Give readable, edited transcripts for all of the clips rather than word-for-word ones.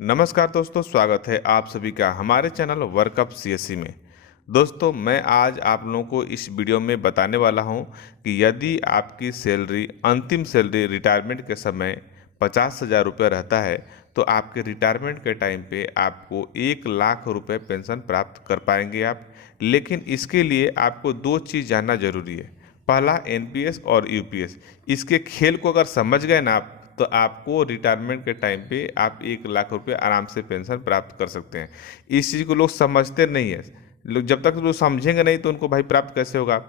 नमस्कार दोस्तों, स्वागत है आप सभी का हमारे चैनल वर्कअप सीएससी में। दोस्तों, मैं आज आप लोगों को इस वीडियो में बताने वाला हूं कि यदि आपकी सैलरी अंतिम सैलरी रिटायरमेंट के समय 50,000 रुपये रहता है तो आपके रिटायरमेंट के टाइम पे आपको 1 लाख रुपये पेंशन प्राप्त कर पाएंगे आप। लेकिन इसके लिए आपको दो चीज़ जानना जरूरी है। पहला एनपीएस और यूपीएस। इसके खेल को अगर समझ गए ना आप तो आपको रिटायरमेंट के टाइम पे आप 1 लाख रुपये आराम से पेंशन प्राप्त कर सकते हैं। इस चीज़ को लोग समझते नहीं है। लोग जब तक लोग समझेंगे नहीं तो उनको भाई प्राप्त कैसे होगा।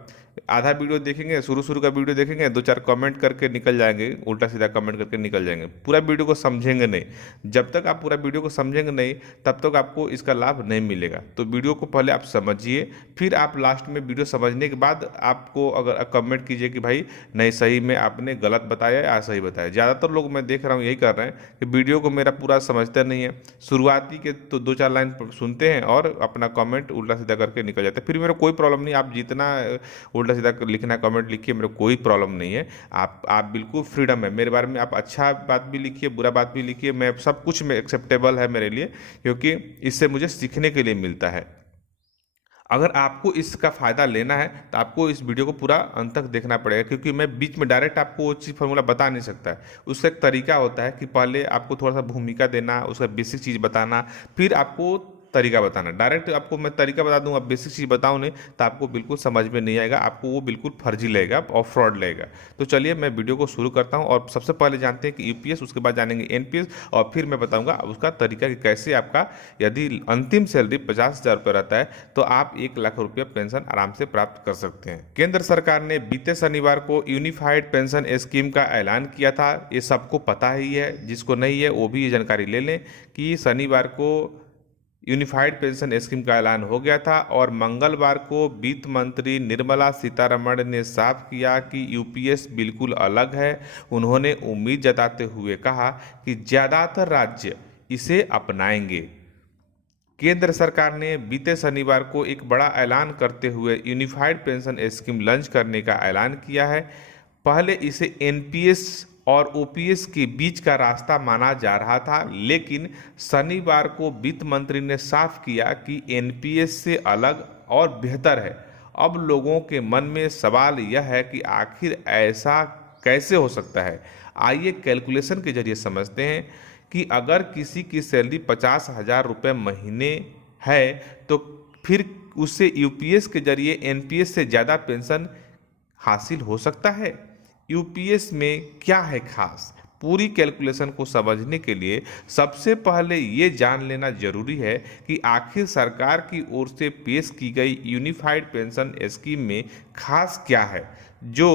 आधा वीडियो देखेंगे, शुरू का वीडियो देखेंगे, दो चार कमेंट करके निकल जाएंगे, उल्टा सीधा कमेंट करके निकल जाएंगे, पूरा वीडियो को समझेंगे नहीं। जब तक आप पूरा वीडियो को समझेंगे नहीं तब तक आपको इसका लाभ नहीं मिलेगा। तो वीडियो को पहले आप समझिए, फिर आप लास्ट में वीडियो समझने के बाद आपको अगर कमेंट कीजिए कि भाई नहीं, सही में आपने गलत बताया या सही बताया। ज़्यादातर लोग मैं देख रहा हूँ यही कर रहे हैं कि वीडियो को मेरा पूरा समझते नहीं है। शुरुआती के तो दो चार लाइन सुनते हैं और अपना कमेंट उल्टा सीधा करके निकल जाते हैं। फिर मेरा कोई प्रॉब्लम नहीं, आप जितना उल्टा सीधा लिखना कमेंट लिखिए, मेरे कोई प्रॉब्लम नहीं है। आप बिल्कुल फ्रीडम है मेरे बारे में, आप अच्छा बात भी लिखिए, बुरा बात भी लिखिए, मैं सब कुछ में एक्सेप्टेबल है मेरे लिए, क्योंकि इससे मुझे सीखने के लिए मिलता है। अगर आपको इसका फ़ायदा लेना है तो आपको इस वीडियो को पूरा अंत तक देखना पड़ेगा, क्योंकि मैं बीच में डायरेक्ट आपको वो चीज़ फॉर्मूला बता नहीं सकता है। उसका एक तरीका होता है कि पहले आपको थोड़ा सा भूमिका देना, उसका बेसिक चीज़ बताना, फिर आपको तरीका बताना। डायरेक्ट आपको मैं तरीका बता दूंगा, बेसिक चीज़ बताऊँ नहीं तो आपको बिल्कुल समझ में नहीं आएगा, आपको वो बिल्कुल फर्जी लगेगा और फ्रॉड लगेगा। तो चलिए मैं वीडियो को शुरू करता हूँ। और सबसे पहले जानते हैं कि यूपीएस, उसके बाद जानेंगे एनपीएस, और फिर मैं बताऊंगा उसका तरीका कि कैसे आपका यदि अंतिम सैलरी 50,000 रुपये रहता है तो आप 1 लाख रुपये पेंशन आराम से प्राप्त कर सकते हैं। केंद्र सरकार ने बीते शनिवार को यूनिफाइड पेंशन स्कीम का ऐलान किया था। ये सबको पता ही है, जिसको नहीं है वो भी ये जानकारी ले लें कि शनिवार को यूनिफाइड पेंशन स्कीम का ऐलान हो गया था। और मंगलवार को वित्त मंत्री निर्मला सीतारमण ने साफ किया कि यूपीएस बिल्कुल अलग है। उन्होंने उम्मीद जताते हुए कहा कि ज़्यादातर राज्य इसे अपनाएंगे। केंद्र सरकार ने बीते शनिवार को एक बड़ा ऐलान करते हुए यूनिफाइड पेंशन स्कीम लॉन्च करने का ऐलान किया है। पहले इसे एनपीएस और ओपीएस के बीच का रास्ता माना जा रहा था, लेकिन शनिवार को वित्त मंत्री ने साफ किया कि एनपीएस से अलग और बेहतर है। अब लोगों के मन में सवाल यह है कि आखिर ऐसा कैसे हो सकता है। आइए कैलकुलेशन के जरिए समझते हैं कि अगर किसी की सैलरी 50,000 रुपये महीने है तो फिर उससे यूपीएस के जरिए एनपीएस से ज़्यादा पेंशन हासिल हो सकता है। यूपीएस में क्या है खास, पूरी कैलकुलेशन को समझने के लिए सबसे पहले ये जान लेना जरूरी है कि आखिर सरकार की ओर से पेश की गई यूनिफाइड पेंशन स्कीम में खास क्या है जो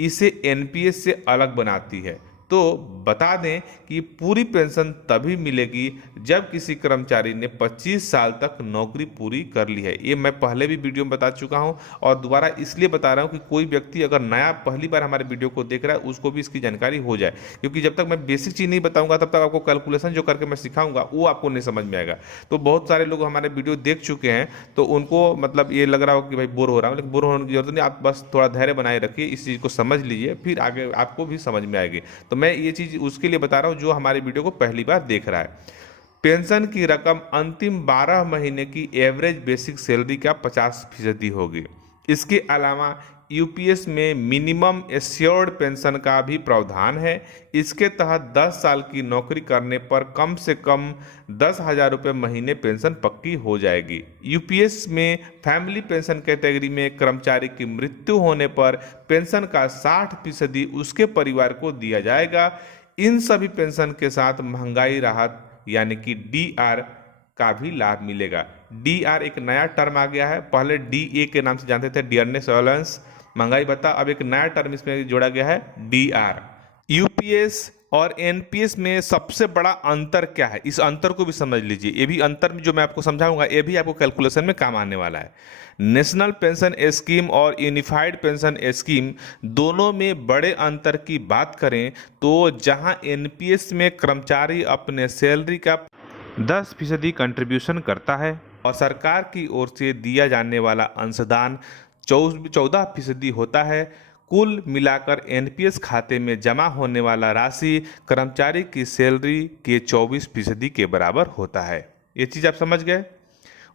इसे एनपीएस से अलग बनाती है। तो बता दें कि पूरी पेंशन तभी मिलेगी जब किसी कर्मचारी ने 25 साल तक नौकरी पूरी कर ली है। ये मैं पहले भी वीडियो में बता चुका हूं और दोबारा इसलिए बता रहा हूं कि कोई व्यक्ति अगर नया पहली बार हमारे वीडियो को देख रहा है उसको भी इसकी जानकारी हो जाए, क्योंकि जब तक मैं बेसिक चीज़ नहीं बताऊंगा तब तक आपको कैलकुलेशन जो करके मैं सिखाऊंगा वो आपको नहीं समझ में आएगा। तो बहुत सारे लोग हमारे वीडियो देख चुके हैं तो उनको मतलब ये लग रहा हो कि भाई बोर हो रहा हूँ, लेकिन बोर होने की जरूरत नहीं। आप बस थोड़ा धैर्य बनाए रखिए, इस चीज़ को समझ लीजिए, फिर आगे आपको भी समझ में आएगी। तो मैं ये चीज़ उसके लिए बता रहा हूं जो हमारे वीडियो को पहली बार देख रहा है। पेंशन की रकम अंतिम 12 महीने की एवरेज बेसिक सैलरी का 50% होगी। इसके अलावा यूपीएस में मिनिमम एश्योर्ड पेंशन का भी प्रावधान है। इसके तहत 10 साल की नौकरी करने पर कम से कम 10,000 रुपये महीने पेंशन पक्की हो जाएगी। यूपीएस में फैमिली पेंशन कैटेगरी में कर्मचारी की मृत्यु होने पर पेंशन का 60% उसके परिवार को दिया जाएगा। इन सभी पेंशन के साथ महंगाई राहत यानी कि डीआर का भी लाभ मिलेगा। डीआर एक नया टर्म आ गया है, पहले डीए के नाम से जानते थे, डियरनेस अलाउंस, महंगाई भत्ता। अब एक नया टर्म इसमें जोड़ा गया है, डीआर। यूपीएस और एनपीएस में सबसे बड़ा अंतर क्या है, इस अंतर को भी समझ लीजिए। ये भी अंतर जो मैं आपको समझाऊंगा ये भी आपको कैलकुलेशन में काम आने वाला है। नेशनल पेंशन स्कीम और यूनिफाइड पेंशन स्कीम दोनों में बड़े अंतर की बात करें तो जहां एनपीएस में कर्मचारी अपने सैलरी का 10% कंट्रीब्यूशन करता है और सरकार की ओर से दिया जाने वाला अंशदान 14% होता है। कुल मिलाकर एनपीएस खाते में जमा होने वाला राशि कर्मचारी की सैलरी के 24% के बराबर होता है। ये चीज़ आप समझ गए।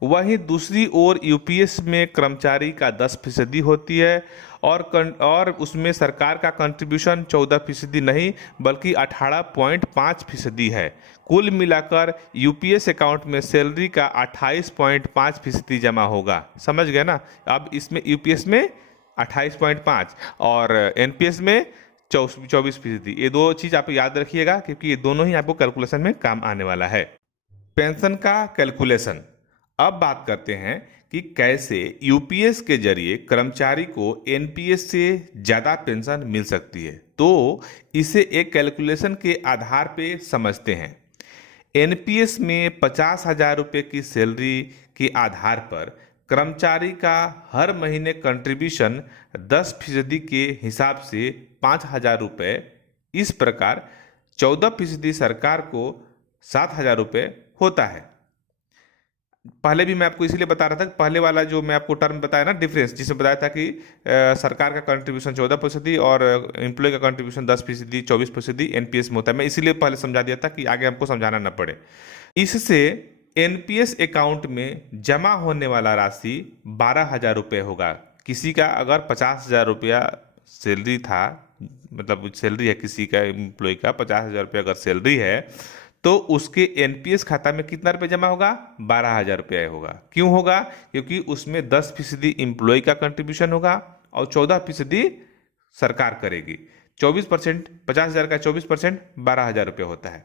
वहीं दूसरी ओर यूपीएस में कर्मचारी का 10% होती है और उसमें सरकार का कंट्रीब्यूशन 14% नहीं बल्कि 18.5% है। कुल मिलाकर यूपीएस अकाउंट में सैलरी का 28.5% जमा होगा। समझ गए ना। अब इसमें यूपीएस में 28.5 और एनपीएस में 24%। ये दो चीज़ आप याद रखिएगा क्योंकि ये दोनों ही आपको कैलकुलेशन में काम आने वाला है। पेंशन का कैलकुलेशन। अब बात करते हैं कि कैसे यूपीएस के जरिए कर्मचारी को एनपीएस से ज़्यादा पेंशन मिल सकती है। तो इसे एक कैलकुलेशन के आधार पे समझते हैं। एनपीएस में 50,000 रुपये की सैलरी के आधार पर कर्मचारी का हर महीने कंट्रीब्यूशन 10% के हिसाब से 5,000 रुपये। इस प्रकार 14% सरकार को 7,000 रुपये होता है। पहले भी मैं आपको इसीलिए बता रहा था कि पहले वाला जो मैं आपको टर्म बताया ना डिफरेंस, जिसमें बताया था कि सरकार का कंट्रीब्यूशन 14% और एम्प्लॉय का कंट्रीब्यूशन 10%, 24% एनपीएस में होता है। मैं इसीलिए पहले समझा दिया था कि आगे हमको समझाना न पड़े। इससे एनपीएस अकाउंट में जमा होने वाला राशि 12,000 रुपये होगा। किसी का अगर 50,000 रुपया सैलरी था, मतलब सैलरी है किसी का एम्प्लॉय का 50,000 रुपया अगर सैलरी है तो उसके एनपीएस खाता में कितना रुपये जमा होगा? 12,000 रुपये होगा। क्यों होगा? क्योंकि उसमें 10% एम्प्लॉय का कंट्रीब्यूशन होगा और 14% सरकार करेगी। 24%, 50,000 का 24% 12,000 रुपये होता है।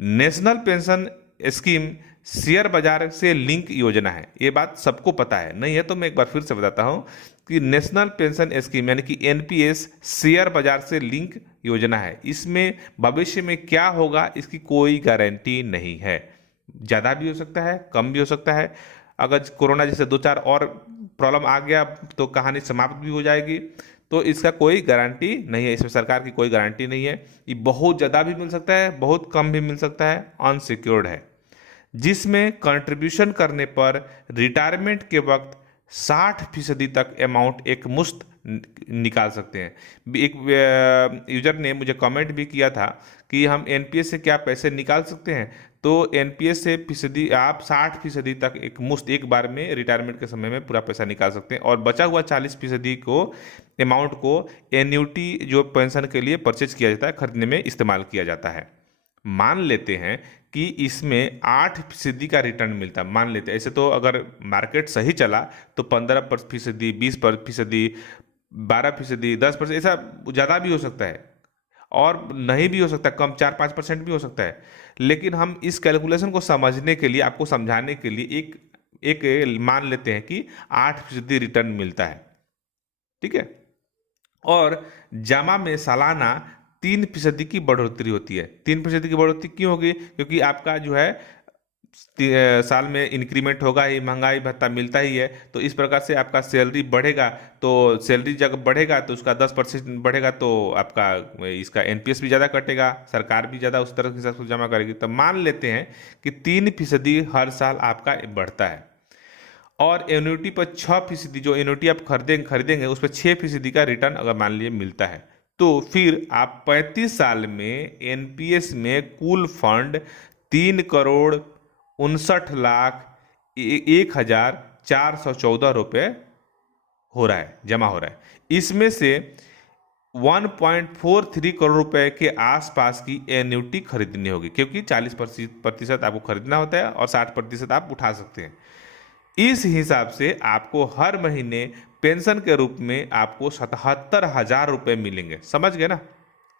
नेशनल पेंशन स्कीम शेयर बाजार से लिंक योजना है। ये बात सबको पता है, नहीं है तो मैं एक बार फिर से बताता हूं कि नेशनल पेंशन स्कीम यानी कि एनपीएस शेयर बाजार से लिंक योजना है। इसमें भविष्य में क्या होगा इसकी कोई गारंटी नहीं है। ज़्यादा भी हो सकता है, कम भी हो सकता है। अगर कोरोना जैसे 2-4 और प्रॉब्लम आ गया तो कहानी समाप्त भी हो जाएगी। तो इसका कोई गारंटी नहीं है, इसमें सरकार की कोई गारंटी नहीं है। ये बहुत ज़्यादा भी मिल सकता है, बहुत कम भी मिल सकता है, अनसिक्योर्ड है। जिसमें कंट्रीब्यूशन करने पर रिटायरमेंट के वक्त 60% तक अमाउंट एक मुश्त निकाल सकते हैं। एक यूजर ने मुझे कमेंट भी किया था कि हम एनपीएस से क्या पैसे निकाल सकते हैं। तो एनपीएस से फीसदी आप 60% तक एक मुश्त एक बार में रिटायरमेंट के समय में पूरा पैसा निकाल सकते हैं और बचा हुआ 40% को अमाउंट को एन्युटी जो पेंशन के लिए परचेज किया जाता है, खरीदने में इस्तेमाल किया जाता है। मान लेते हैं कि इसमें 8% का रिटर्न मिलता है। मान लेते हैं ऐसे, तो अगर मार्केट सही चला तो 15%, 20%, 12%, 10%, ऐसा ज़्यादा भी हो सकता है और नहीं भी हो सकता, कम 4-5% भी हो सकता है। लेकिन हम इस कैलकुलेशन को समझने के लिए, आपको समझाने के लिए एक मान लेते हैं कि 8% रिटर्न मिलता है। ठीक है। और जमा में सालाना 3% की बढ़ोतरी होती है। 3% की बढ़ोतरी क्यों होगी? क्योंकि आपका जो है साल में इंक्रीमेंट होगा ही, महंगाई भत्ता मिलता ही है। तो इस प्रकार से आपका सैलरी बढ़ेगा, तो सैलरी जब बढ़ेगा तो उसका 10% बढ़ेगा, तो आपका इसका एनपीएस भी ज़्यादा कटेगा, सरकार भी ज़्यादा उस तरह के हिसाब से जमा करेगी। तो मान लेते हैं कि 3% हर साल आपका बढ़ता है और एन्युटी पर 6%, जो एन्युटी आप खरीदेंगे उस पर 6% का रिटर्न अगर मान लीजिए मिलता है, तो फिर आप 35 साल में एनपीएस में कुल फंड 3,59,01,414 रुपये हो रहा है, जमा हो रहा है। इसमें से 1.43 करोड़ रुपए के आसपास की एन्युटी खरीदनी होगी, क्योंकि 40% आपको खरीदना होता है और 60% आप उठा सकते हैं। इस हिसाब से आपको हर महीने पेंशन के रूप में आपको 77,000 रुपये मिलेंगे। समझ गए ना।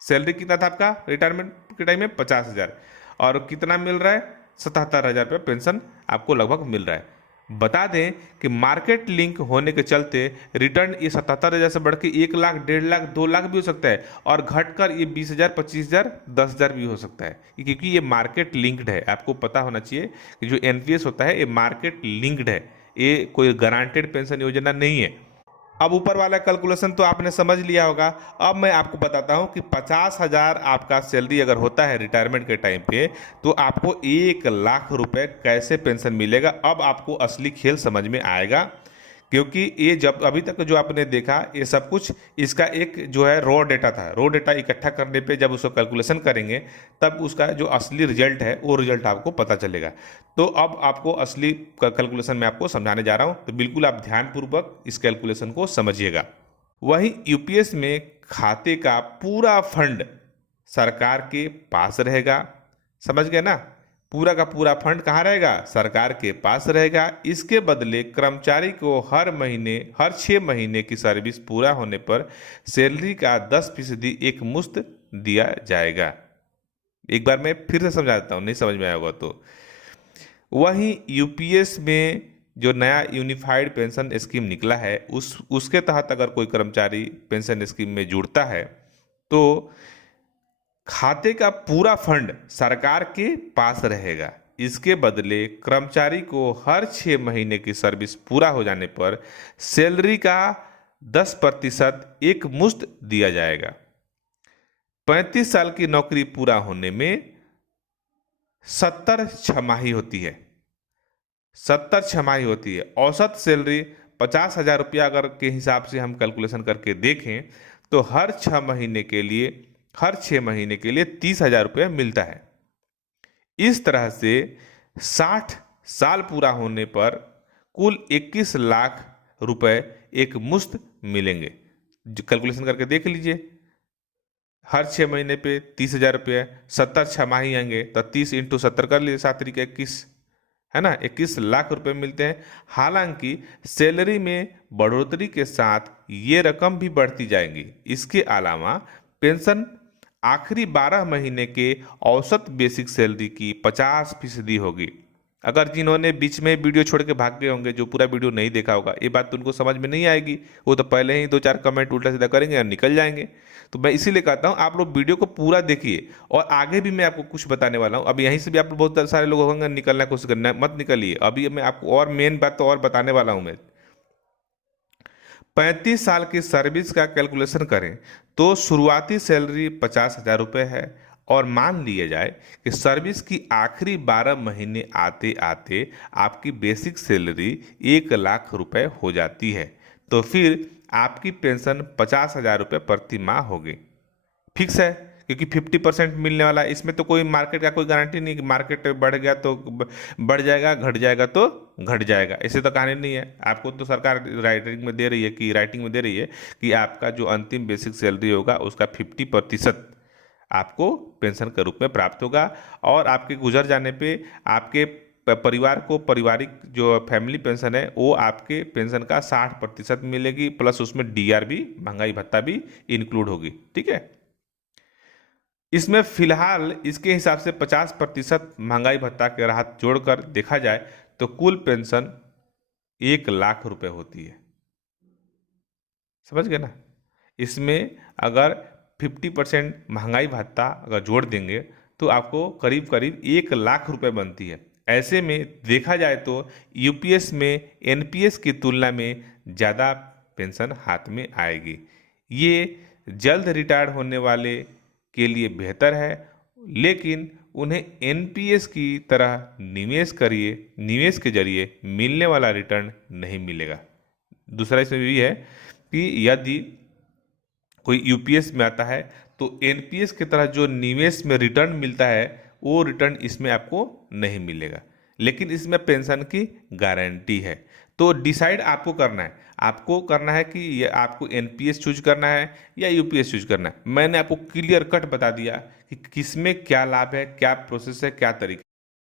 सैलरी कितना था आपका रिटायरमेंट के टाइम में? 50,000, और कितना मिल रहा है? 77,000 रुपये पेंशन आपको लगभग मिल रहा है। बता दें कि मार्केट लिंक होने के चलते रिटर्न ये 77,000 से बढ़ के 1 लाख, 1.5 लाख, 2 लाख भी हो सकता है और घटकर ये 20,000, 25,000, 10,000 भी हो सकता है, क्योंकि ये मार्केट लिंक्ड है। आपको पता होना चाहिए कि जो एनपीएस होता है ये मार्केट लिंक्ड है, ये कोई गारंटेड पेंशन योजना नहीं है। अब ऊपर वाला कैलकुलेशन तो आपने समझ लिया होगा। अब मैं आपको बताता हूं कि 50,000 आपका सैलरी अगर होता है रिटायरमेंट के टाइम पे, तो आपको 1 लाख रुपए कैसे पेंशन मिलेगा। अब आपको असली खेल समझ में आएगा क्योंकि ये जब अभी तक जो आपने देखा ये सब कुछ इसका एक जो है रॉ डेटा था। रॉ डेटा इकट्ठा करने पे जब उसको कैलकुलेशन करेंगे तब उसका जो असली रिजल्ट है वो रिजल्ट आपको पता चलेगा। तो अब आपको असली कैलकुलेशन मैं आपको समझाने जा रहा हूँ, तो बिल्कुल आप ध्यानपूर्वक इस कैलकुलेशन को समझिएगा। वहीं यूपीएस में खाते का पूरा फंड सरकार के पास रहेगा। समझ गए ना? पूरा का पूरा फंड कहाँ रहेगा? सरकार के पास रहेगा। इसके बदले कर्मचारी को हर महीने, हर 6 महीने की सर्विस पूरा होने पर सैलरी का 10% एक मुश्त दिया जाएगा। एक बार मैं फिर से समझा देता हूँ, नहीं समझ में आया होगा तो। वहीं यूपीएस में जो नया यूनिफाइड पेंशन स्कीम निकला है उसके तहत अगर कोई कर्मचारी पेंशन स्कीम में जुड़ता है तो खाते का पूरा फंड सरकार के पास रहेगा। इसके बदले कर्मचारी को हर 6 महीने की सर्विस पूरा हो जाने पर सैलरी का 10% एक मुश्त दिया जाएगा। 35 साल की नौकरी पूरा होने में 70 छमाही होती है। 70 छमाही होती है। औसत सैलरी 50,000 रुपया अगर के हिसाब से हम कैलकुलेशन करके देखें तो हर 6 महीने के लिए, हर 6 महीने के लिए 30,000 रुपया मिलता है। इस तरह से 60 साल पूरा होने पर कुल 21 लाख रुपए एक मुश्त मिलेंगे। कैलकुलेशन करके देख लीजिए, हर 6 महीने पे 30,000 रुपये, 70 छमाही आएंगे तो 30 × 70 कर लीजिए, 7 × 21 है ना, 21 लाख रुपए मिलते हैं। हालांकि सैलरी में बढ़ोतरी के साथ ये रकम भी बढ़ती जाएंगी। इसके अलावा पेंशन आखिरी 12 महीने के औसत बेसिक सैलरी की 50% होगी। अगर जिन्होंने बीच में वीडियो छोड़ के भाग गए होंगे, जो पूरा वीडियो नहीं देखा होगा, ये बात तो उनको समझ में नहीं आएगी। वो तो पहले ही 2-4 कमेंट उल्टा सीधा करेंगे और निकल जाएंगे। तो मैं इसीलिए कहता हूँ आप लोग वीडियो को पूरा देखिए, और आगे भी मैं आपको कुछ बताने वाला हूँ। अब यहीं से भी आप बहुत सारे लोग होंगे निकलना कोशिश करना, मत निकलिए। अभी मैं आपको और मेन बात तो और बताने वाला हूँ मैं। 35 साल की सर्विस का कैलकुलेशन करें तो शुरुआती सैलरी 50,000 रुपये है, और मान लिया जाए कि सर्विस की आखिरी 12 महीने आते आते आपकी बेसिक सैलरी 1 लाख रुपए हो जाती है, तो फिर आपकी पेंशन 50,000 रुपये प्रति माह होगी। फिक्स है, क्योंकि 50% मिलने वाला है। इसमें तो कोई मार्केट का कोई गारंटी नहीं कि मार्केट बढ़ गया तो बढ़ जाएगा, घट जाएगा तो घट जाएगा, ऐसे तो कहानी नहीं है। आपको तो सरकार राइटिंग में दे रही है कि आपका जो अंतिम बेसिक सैलरी होगा उसका 50% आपको पेंशन के रूप में प्राप्त होगा, और आपके गुजर जाने पे आपके परिवार को पारिवारिक जो फैमिली पेंशन है वो आपके पेंशन का 60% मिलेगी, प्लस उसमें डीआर भी, महंगाई भत्ता भी इंक्लूड होगी। ठीक है, इसमें फिलहाल इसके हिसाब से 50% महंगाई भत्ता के राहत जोड़कर देखा जाए तो कुल पेंशन 1 लाख रुपए होती है। समझ गए ना? इसमें अगर 50% महंगाई भत्ता अगर जोड़ देंगे तो आपको करीब करीब 1 लाख रुपए बनती है। ऐसे में देखा जाए तो यूपीएस में एनपीएस की तुलना में ज़्यादा पेंशन हाथ में आएगी। ये जल्द रिटायर होने वाले के लिए बेहतर है, लेकिन उन्हें एनपीएस की तरह निवेश करिए, निवेश के जरिए मिलने वाला रिटर्न नहीं मिलेगा। दूसरा इसमें भी है कि यदि कोई यूपीएस में आता है तो एनपीएस की तरह जो निवेश में रिटर्न मिलता है वो रिटर्न इसमें आपको नहीं मिलेगा, लेकिन इसमें पेंशन की गारंटी है। तो डिसाइड आपको करना है कि ये आपको एनपीएस चूज करना है या यूपीएस चूज करना है। मैंने आपको क्लियर कट बता दिया कि किसमें क्या लाभ है, क्या प्रोसेस है, क्या तरीका।